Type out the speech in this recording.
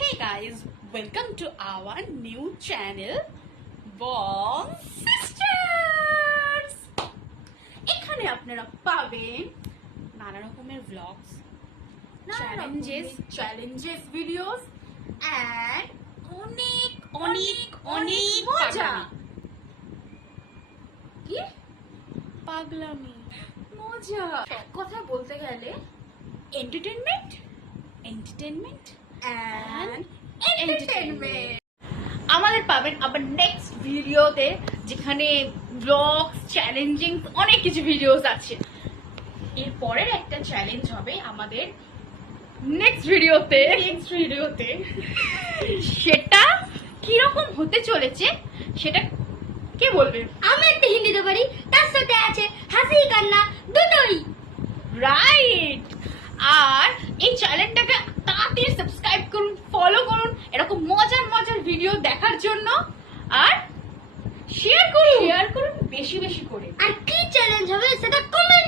Hey guys, welcome to our new channel Bong Sisters. এখানে আপনারা পাবেন নানা রকমের vlogs, challenges videos and অনেক মজা। কি পাগলামি মজা কথা বলতে গেলে entertainment and entertainment আমাদের পাবেন আবার নেক্সট ভিডিওতে, যেখানে ব্লগস চ্যালেঞ্জিং অনেক কিছু ভিডিওস আছে। এর পরের একটা চ্যালেঞ্জ হবে আমাদের নেক্সট ভিডিওতে সেটা কিরকম হতে চলেছে সেটা কে বলবে? আমি একটা হিন্দি দিতে পারি, তার সাথে আছে হাসি কান্না দুটোই। রাইট। আর এই চ্যানেলটাকে তাড়াতাড়ি সাবস্ক্রাইব করুন, ফলো করুন এরকম মজার ভিডিও দেখার জন্য, আর শেয়ার করুন বেশি করে। আর কি চ্যালেঞ্জ হবে সেটা কমেন্ট